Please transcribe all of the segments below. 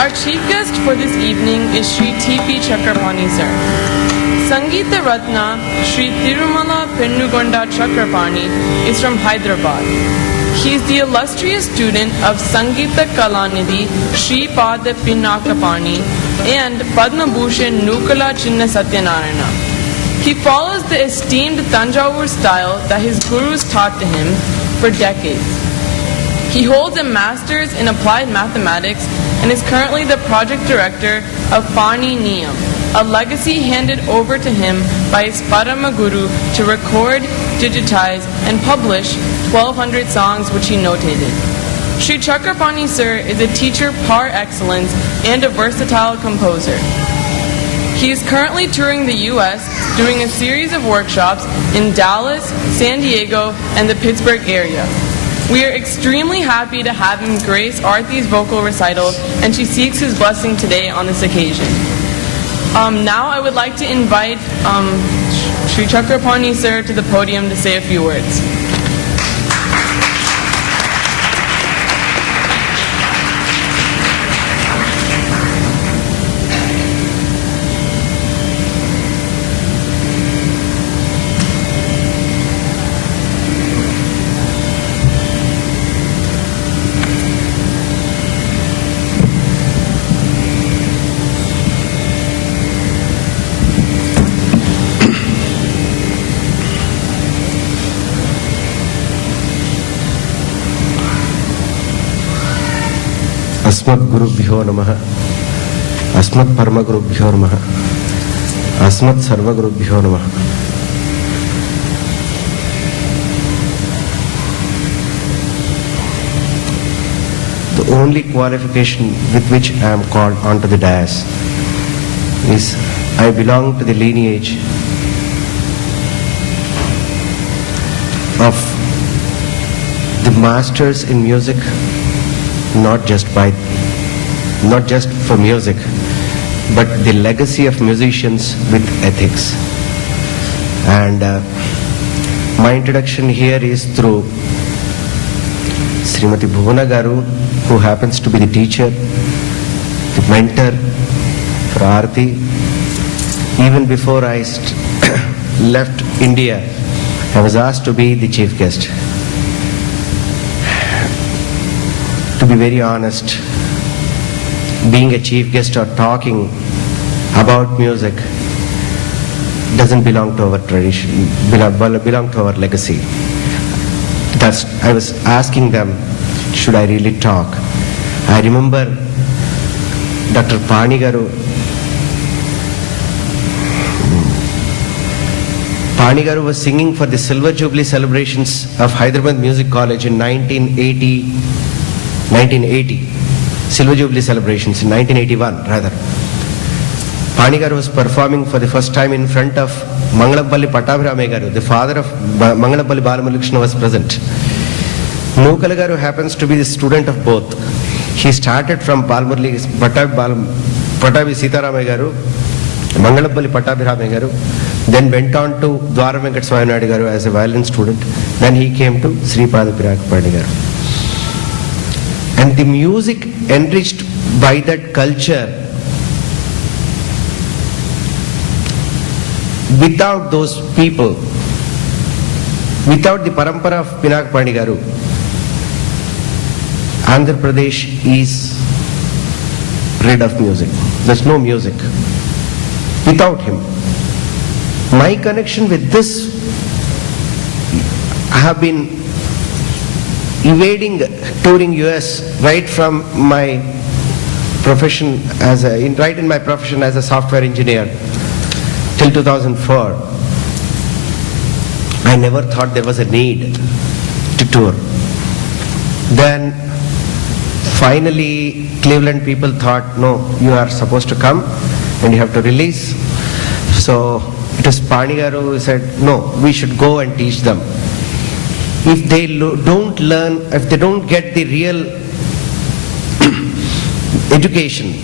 Our chief guest for this evening is Sri T.P. Chakrapani sir. Sangeeta Ratna Sri Tirumala Pennugonda Chakrapani is from Hyderabad. He is the illustrious student of Sangeeta Kalanidhi Sri Pada Pinakapani and Padma Bhushan Nukala Chinna Satyanarayana. He follows the esteemed Tanjavur style that his gurus taught to him for decades. He holds a master's in applied mathematics and is currently the project director of Pani Niyam, a legacy handed over to him by his Parama Guru to record, digitize, and publish 1,200 songs which he notated. Sri Chakrapani sir is a teacher par excellence and a versatile composer. He is currently touring the U.S., doing a series of workshops in Dallas, San Diego, and the Pittsburgh area. We are extremely happy to have him grace Aarti's vocal recital, and she seeks his blessing today on this occasion. Now I would like to invite Sri Chakrapani sir to the podium to say a few words. अस्मत् गुरुभ्यो नमः, अस्मत् परम गुरुभ्यो नमः, अस्मत् सर्व गुरुभ्यो नमः. The only qualification with which I am called onto the dais is I belong to the lineage of the masters in music, not just for music, but the legacy of musicians with ethics. And my introduction here is through Srimati Bhuvana Garu, who happens to be the teacher, the mentor for Aarti. Even before I left India, I was asked to be the chief guest. To be very honest, being a chief guest or talking about music doesn't belong to our tradition, belong to our legacy. Thus, I was asking them, should I really talk? I remember Dr. Pani Garu. Pani Garu was singing for the Silver Jubilee celebrations of Hyderabad Music College in 1980, Silver Jubilee celebrations in 1981 rather. Pani Garu was performing for the first time in front of Mangalapalli Pattabhirame Garu, the father of Mangalapalli Balamurugakrishna was present. Nukala Garu happens to be the student of both. He started from Pattabi Sitarama Garu, Mangalapalli Pattabhirame Garu, then went on to Dwara Venkat Swaminayadu Garu as a violin student. Then he came to Sri Pada Pinakapani Garu. And the music enriched by that culture, without those people, without the parampara of Pinakapani Garu, Andhra Pradesh is rid of music. There's no music without him. My connection with this, I have been evading touring US right from my profession right in my profession as a software engineer till 2004. I never thought there was a need to tour. Then finally Cleveland people thought, no, you are supposed to come and you have to release. So it was Pani Garu who said, no, we should go and teach them. If they don't learn, if they don't get the real education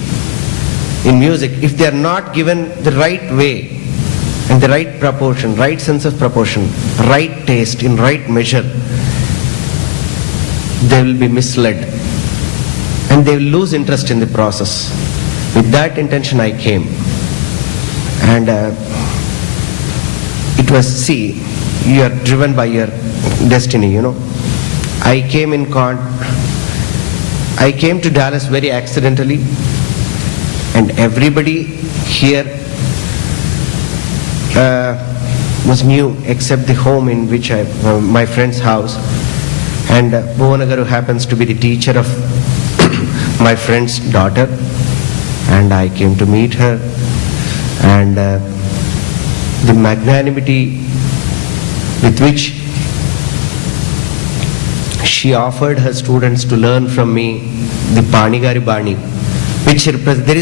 in music, if they are not given the right way and the right proportion, right sense of proportion, right taste, in right measure, they will be misled. and they will lose interest in the process. With that intention I came. And it was, see, you are driven by your destiny, you know. I came to Dallas very accidentally, and everybody here was new except the home in which my friend's house. And Bhuvanagaru happens to be the teacher of my friend's daughter, and I came to meet her, and the magnanimity with which she offered her students to learn from me the Panigari Bani, which there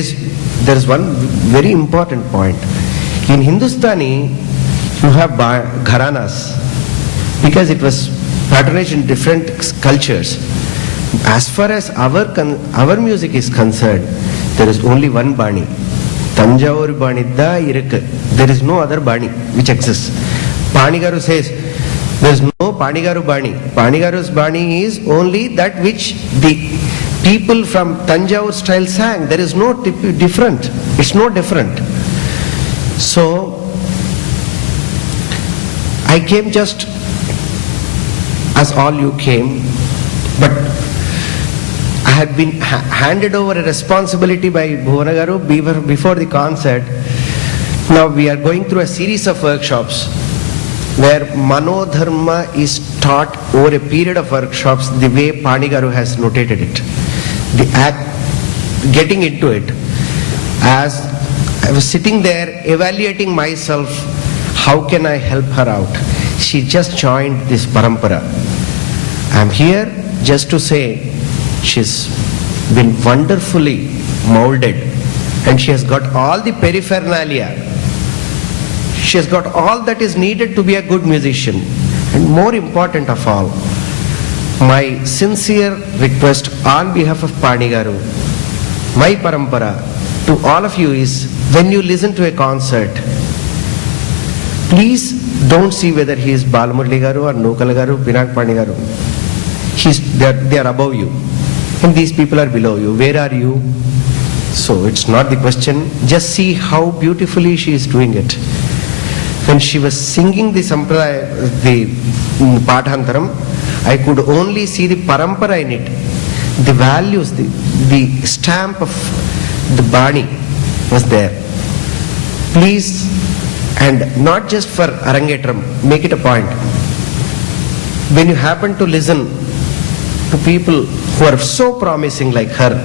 is one very important point. In Hindustani, you have gharanas because it was patronage in different cultures. As far as our music is concerned, there is only one Bani. Tanjavur Bani da irukku. There is no other Bani which exists. Panigaru says there is no Panigaru Bani. Panigaru's Bani is only that which the people from Tanjavur style sang. There is no different. It's no different. So I came just as all you came, but I had been handed over a responsibility by Bhuvanagaru before the concert. Now we are going through a series of workshops where Manodharma is taught over a period of workshops the way Panigaru has notated it. Getting into it, as I was sitting there evaluating myself, how can I help her out? She just joined this parampara. I'm here just to say she's been wonderfully molded, and she has got all the paraphernalia. She has got all that is needed to be a good musician. And more important of all, my sincere request on behalf of Panigaru, my parampara, to all of you is, when you listen to a concert, please don't see whether he is Balamurli Garu or Nukal Garu, Pinaka Panigaru. They are above you, and these people are below you. Where are you? So it's not the question. Just see how beautifully she is doing it. When she was singing the Sampradaya, the Pathantaram, I could only see the parampara in it. The values, the stamp of the Bani was there. Please, and not just for Arangetram, make it a point. When you happen to listen to people who are so promising like her,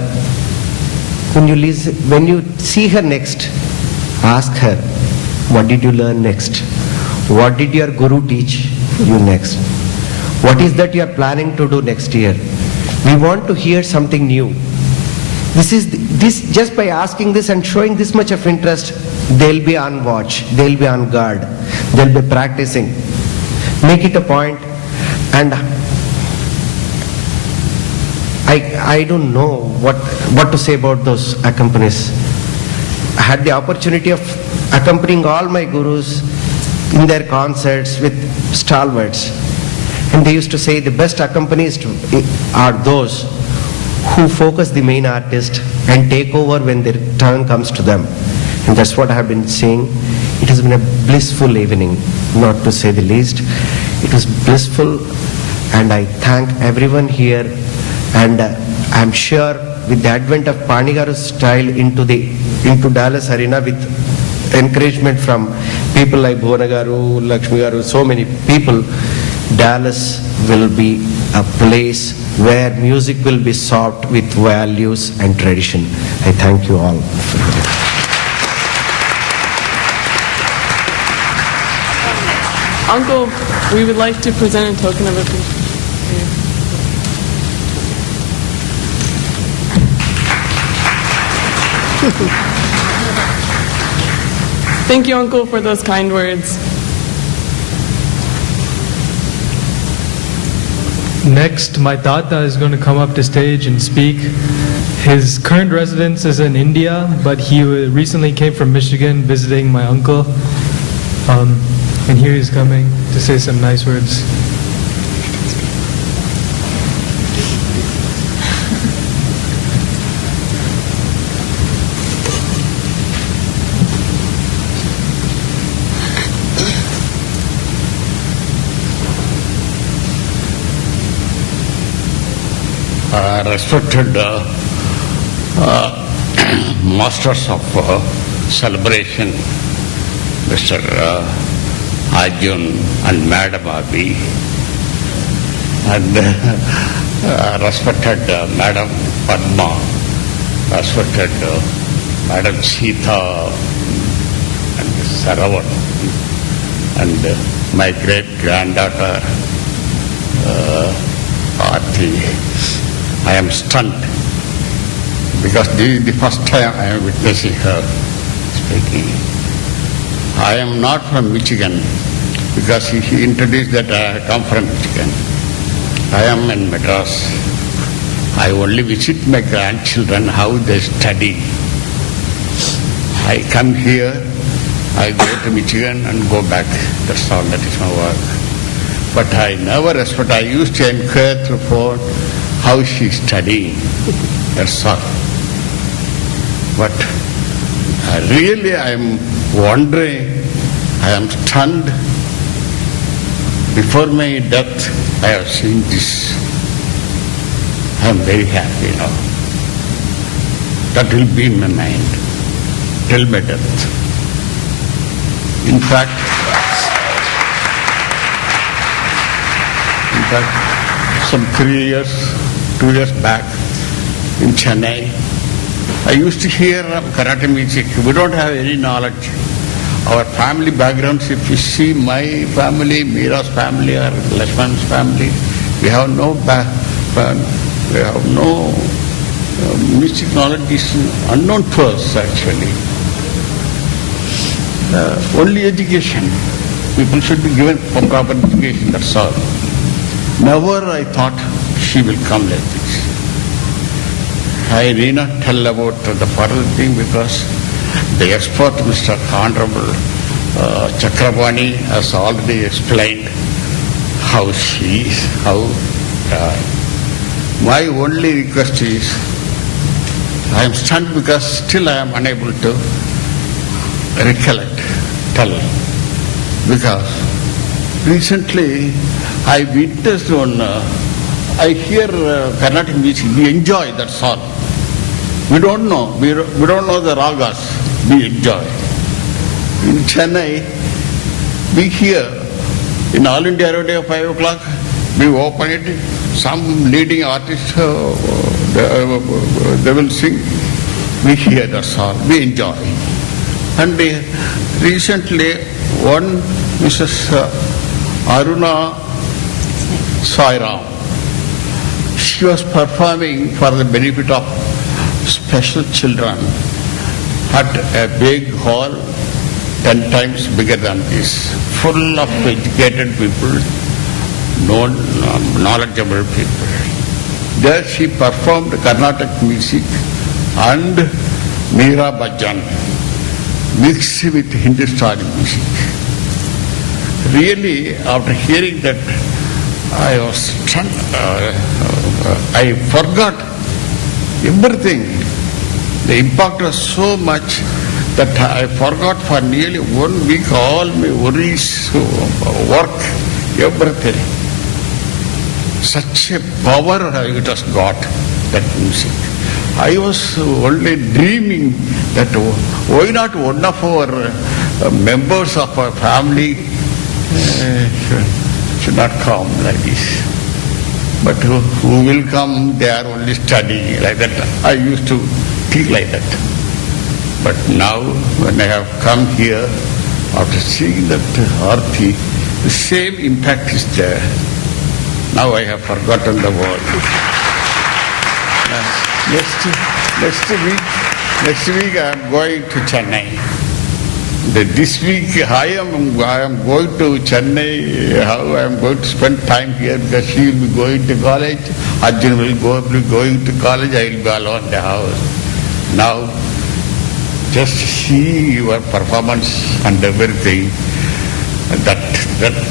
when you see her next, ask her, what did you learn next? What did your guru teach you next? What is that you are planning to do next year? We want to hear something new. This just by asking this and showing this much of interest, they'll be on watch, they'll be on guard, they'll be practicing. Make it a point, and I don't know what to say about those accompanies. I had the opportunity of accompanying all my gurus in their concerts with stalwarts, and they used to say the best accompanies are those who focus the main artist and take over when their turn comes to them. And that's what I have been saying. It has been a blissful evening, not to say the least. It was blissful, and I thank everyone here, and I'm sure with the advent of Panigaru's style into Dallas Arena, with encouragement from people like Bhuvanagaru, Lakshmi Garu, so many people, Dallas will be a place where music will be sought with values and tradition. I thank you all. Uncle, we would like to present a token of appreciation. Thank you, Uncle, for those kind words. Next, my Tata is going to come up to stage and speak. His current residence is in India, but he recently came from Michigan visiting my uncle. And here he's coming to say some nice words. respected masters of celebration, Mr. Arjun and Madam Abi, and respected Madam Padma, respected Madam Sita and Saravan, and my great granddaughter Aarti. I am stunned because this is the first time I am witnessing her speaking. I am not from Michigan because he introduced that I come from Michigan. I am in Madras. I only visit my grandchildren how they study. I come here, I go to Michigan and go back. That's all, that is my work. But I never respect. I used to inquire through phone how she is studying. That's all. But really I am wondering, I am stunned. Before my death, I have seen this. I am very happy now. That will be in my mind till my death. In fact, some 2 years back in Chennai, I used to hear karate music. We don't have any knowledge. Our family backgrounds, if you see my family, Meera's family or Lakshman's family, we have no music knowledge is unknown to us actually. Only education. People should be given proper education, that's all. Never I thought she will come like this. I need not tell about the further thing because the expert, Mr. Honorable Chakrapani, has already explained how she is, my only request is, I am stunned because still I am unable to tell. Because recently I witnessed I hear Carnatic music, we enjoy, that's all. We don't know the ragas, we enjoy. In Chennai, we hear, in All India Radio 5 o'clock, we open it, some leading artists, they will sing, we hear, that's all, we enjoy. And recently, one Mrs. Aruna Sairam, she was performing for the benefit of special children at a big hall 10 times bigger than this, full of educated people, knowledgeable people. There she performed Carnatic music and Meera Bhajan mixed with Hindustani music. Really, after hearing that, I was stunned. I forgot everything. The impact was so much that I forgot for nearly 1 week all my worries, work, everything. Such a power it has got, that music. I was only dreaming that why not one of our members of our family should not come like this. But who will come, they are only studying like that. I used to think like that. But now when I have come here, after seeing that Aarti, the same impact is there. Now I have forgotten the word. Next week I am going to Chennai. This week I am going to Chennai. How I am going to spend time here because she will be going to college. Arjun will be going to college. I will be alone in the house. Now, just see your performance and everything. That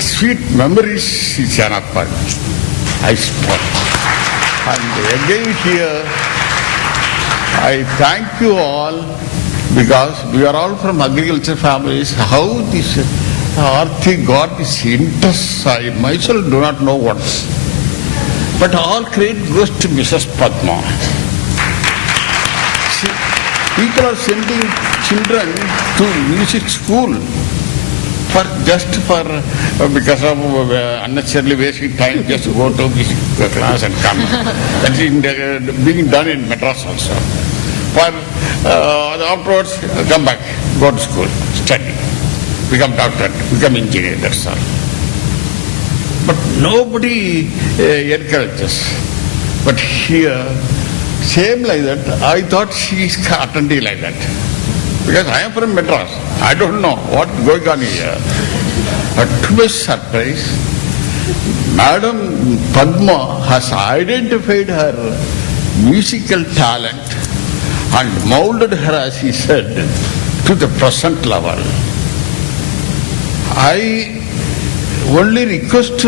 sweet memories is enough for me. I spoke. And again here, I thank you all because we are all from agriculture families. How this Aarti got this interest, I myself do not know what. But all credit goes to Mrs. Padma. See, people are sending children to music school because of unnecessarily wasting time just to go to music class and come. That is being done in Madras also. Afterwards, come back, go to school, study, become doctor, become engineer, that's all. But nobody encourages. But here, same like that, I thought she is attending like that. Because I am from Madras. I don't know what is going on here. But to my surprise, Madam Padma has identified her musical talent and molded her, as he said, to the present level. I only request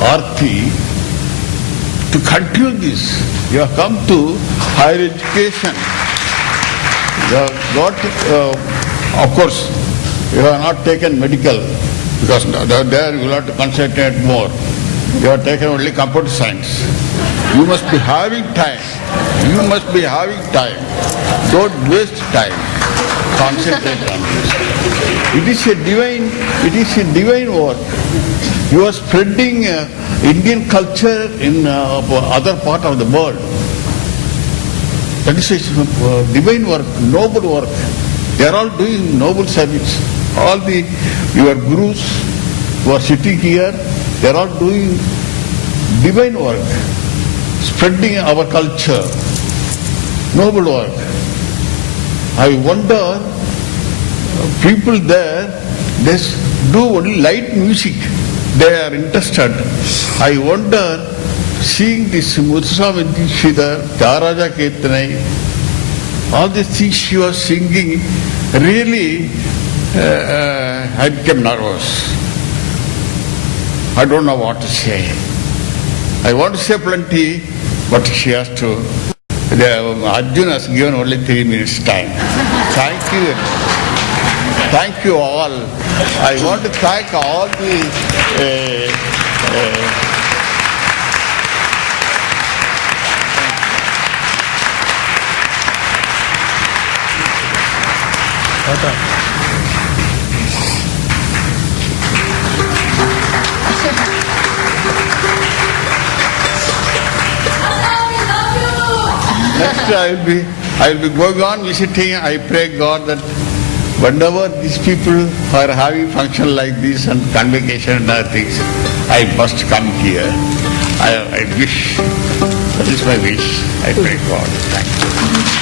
Aarti to continue this. You have come to higher education. You have got, of course, you have not taken medical because there you will have to concentrate more. You have taken only computer science. You must be having time. You must be having time. Don't waste time. Concentrate on this. It is a divine work. You are spreading Indian culture in other part of the world. That is a divine work, noble work. They are all doing noble service. All your gurus who are sitting here, they are all doing divine work, spreading our culture, noble work. I wonder, people there, they do only light music. They are interested. I wonder, seeing this Muthuswami Dikshidhar, Tyagaraja Ketanai, all these things she was singing, really, I became nervous. I don't know what to say. I want to say plenty, but she has to. Arjuna has given only 3 minutes time. Thank you. Thank you all. I want to thank all the Next I will be going on visiting. I pray God that whenever these people are having function like this and convocation and other things, I must come here. I wish, that is my wish. I pray God. Thank you.